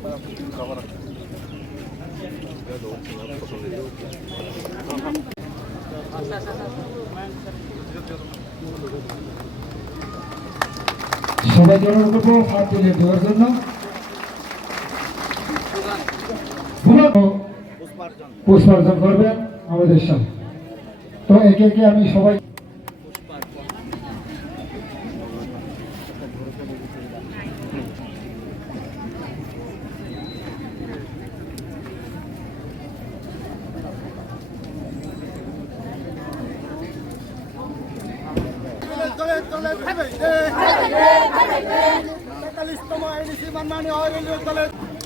সবাই জড়ো করবো হাত তুলে দেওয়ার জন্য। পুষ্পার্জন করবেন আমাদের সাথে। তো একে একে আমি সবাই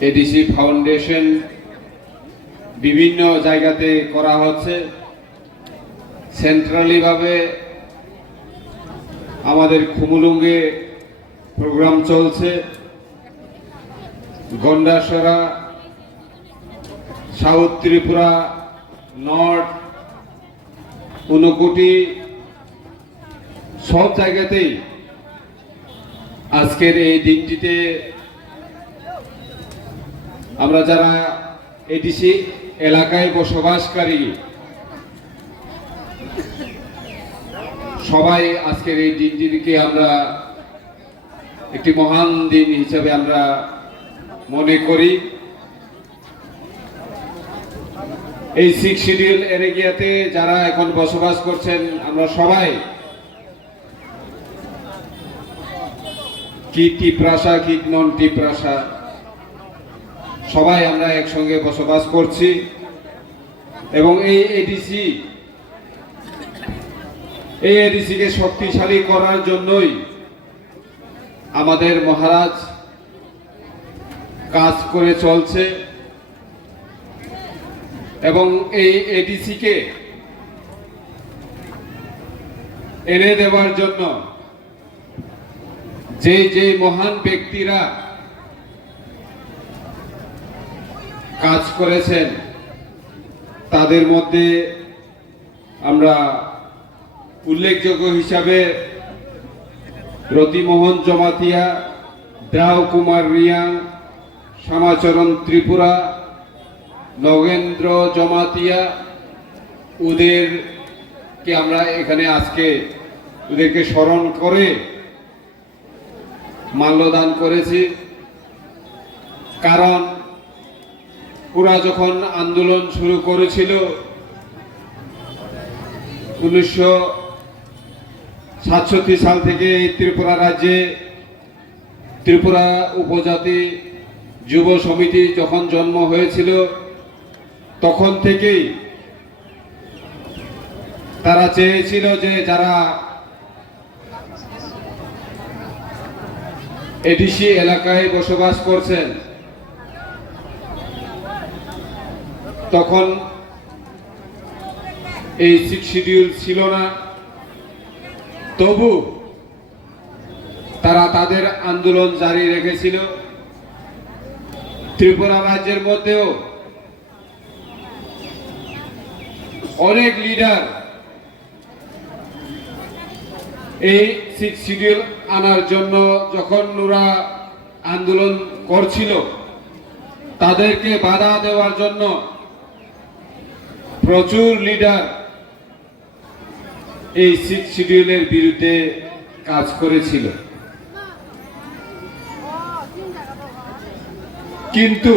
এডিসি ফাউন্ডেশন বিভিন্ন জায়গাতে করা হচ্ছে। সেন্ট্রালি ভাবে আমাদের খুমুলুঙ্গে প্রোগ্রাম চলছে, গন্ডাসরা, সাউথ ত্রিপুরা, নর্থ, ঊনকোটি, সব জায়গাতেই আজকের এই দিনটিতে আমরা যারা এডিসি এলাকায় বসবাসকারী সবাই আজকের এই দিনটিকে আমরা একটি মহান দিন হিসাবে আমরা মনে করি। এই 6 শিডিউল এরিয়াতে যারা এখন বসবাস করছেন, আমরা সবাই কি টিপ্রাসা কি নন টিপ্রাসা সবাই আমরা একসঙ্গে বসবাস করছি। এবং এই এডিসিকে শক্তিশালী করার জন্যই আমাদের মহারাজ কাজ করে চলছে। এবং এই এডিসিকে এনে দেওয়ার জন্য যে মহান ব্যক্তিরা কাজ করেছেন, তাদের মধ্যে আমরা উল্লেখযোগ্য হিসাবে রতিমোহন জমাতিয়া, দাও কুমার রিয়াং, শ্যামাচরণ ত্রিপুরা, নগেন্দ্র জমাতিয়া, ওদেরকে আমরা এখানে আজকে ওদেরকে স্মরণ করে মাল্যদান করেছি। কারণ ওরা যখন আন্দোলন শুরু করেছিল 1967 সাল থেকে এই ত্রিপুরা রাজ্যে ত্রিপুরা উপজাতি যুব সমিতি যখন জন্ম হয়েছিল, তখন থেকেই তারা চেয়েছিল যে যারা এডিসি এলাকায় বসবাস করছেন, তখন এই 6 শিডিউল ছিল না, তবু তারা তাদের আন্দোলন জারি রেখেছিল। ত্রিপুরা রাজ্যের মধ্যেও অনেক লিডার এই 6 শিডিউল আনার জন্য যখন ওরা আন্দোলন করছিল, তাদেরকে বাধা দেওয়ার জন্য প্রচুর লিডার এই 6 শিডিউলের বিরুদ্ধে কাজ করেছিল। কিন্তু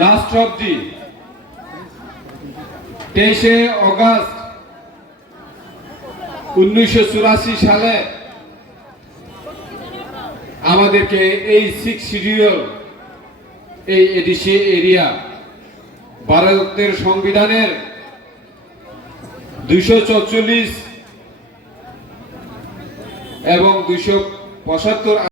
লাস্ট অবধি 23শে অগাস্ট 1984 সালে আমাদেরকে এই 6 শিডিউল এই এডিসি এরিয়া ভারতের সংবিধানের 244 এবং 275